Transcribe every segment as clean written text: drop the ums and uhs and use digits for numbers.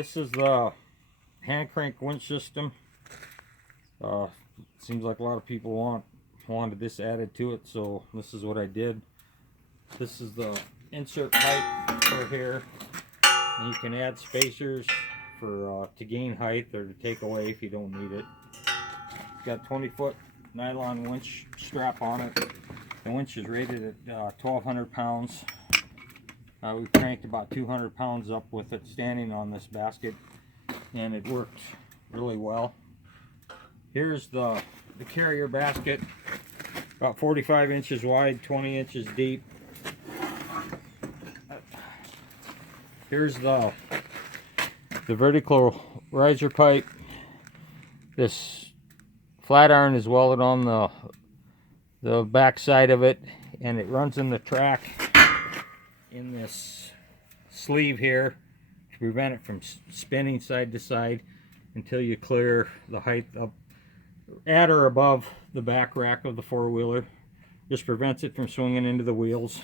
This is the hand crank winch system. Seems like a lot of people wanted this added to it, so this is what I did. This is the insert pipe for here, and you can add spacers for to gain height or to take away if you don't need it. It's got a 20-foot nylon winch strap on it. The winch is rated at 1,200 pounds. We cranked about 200 pounds up with it standing on this basket, and it worked really well. Here's the carrier basket, about 45 inches wide, 20 inches deep. Here's the vertical riser pipe. This flat iron is welded on the back side of it, and it runs in the track in this sleeve here to prevent it from spinning side to side until you clear the height up at or above the back rack of the four-wheeler. This prevents it from swinging into the wheels.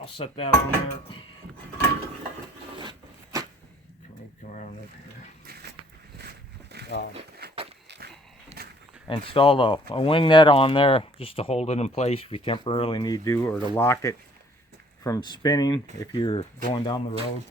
I'll set that on there. Come around up here. Install a wing net on there just to hold it in place if you temporarily need to, or to lock it from spinning if you're going down the road.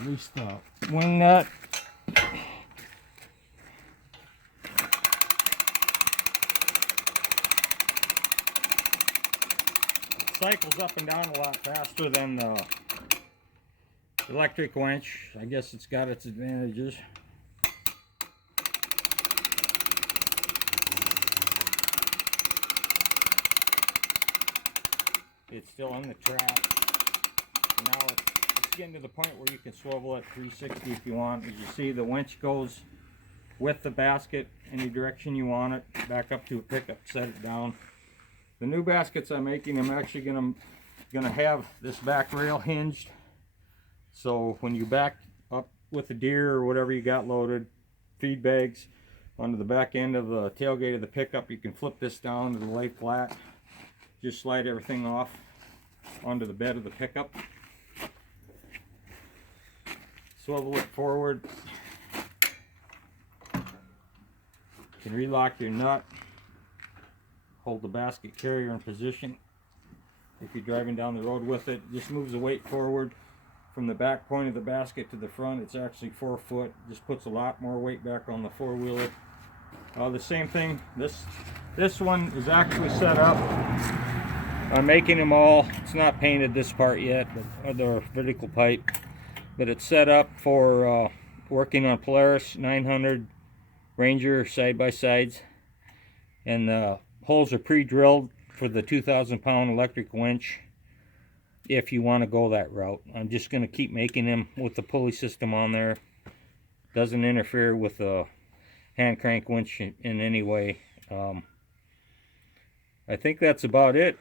Release the wing nut. It cycles up and down a lot faster than the electric winch. I guess it's got its advantages. It's still in the track. Now it's getting to the point where you can swivel it 360 if you want. As you see, the winch goes with the basket any direction you want it, back up to a pickup, set it down. The new baskets I'm making, I'm actually gonna have this back rail hinged, so when you back up with a deer or whatever you got loaded, feed bags, onto the back end of the tailgate of the pickup, you can flip this down to the lay flat, just slide everything off onto the bed of the pickup. Swivel it forward. You can relock your nut. Hold the basket carrier in position. If you're driving down the road with it, just moves the weight forward from the back point of the basket to the front. It's actually 4 foot. Just puts a lot more weight back on the four-wheeler. The same thing. This one is actually set up. I'm making them all. It's not painted this part yet, but the vertical pipe. But it's set up for working on Polaris 900 Ranger side-by-sides, and the holes are pre-drilled for the 2,000-pound electric winch if you want to go that route. I'm just going to keep making them with the pulley system on there. Doesn't interfere with the hand crank winch in any way. I think that's about it.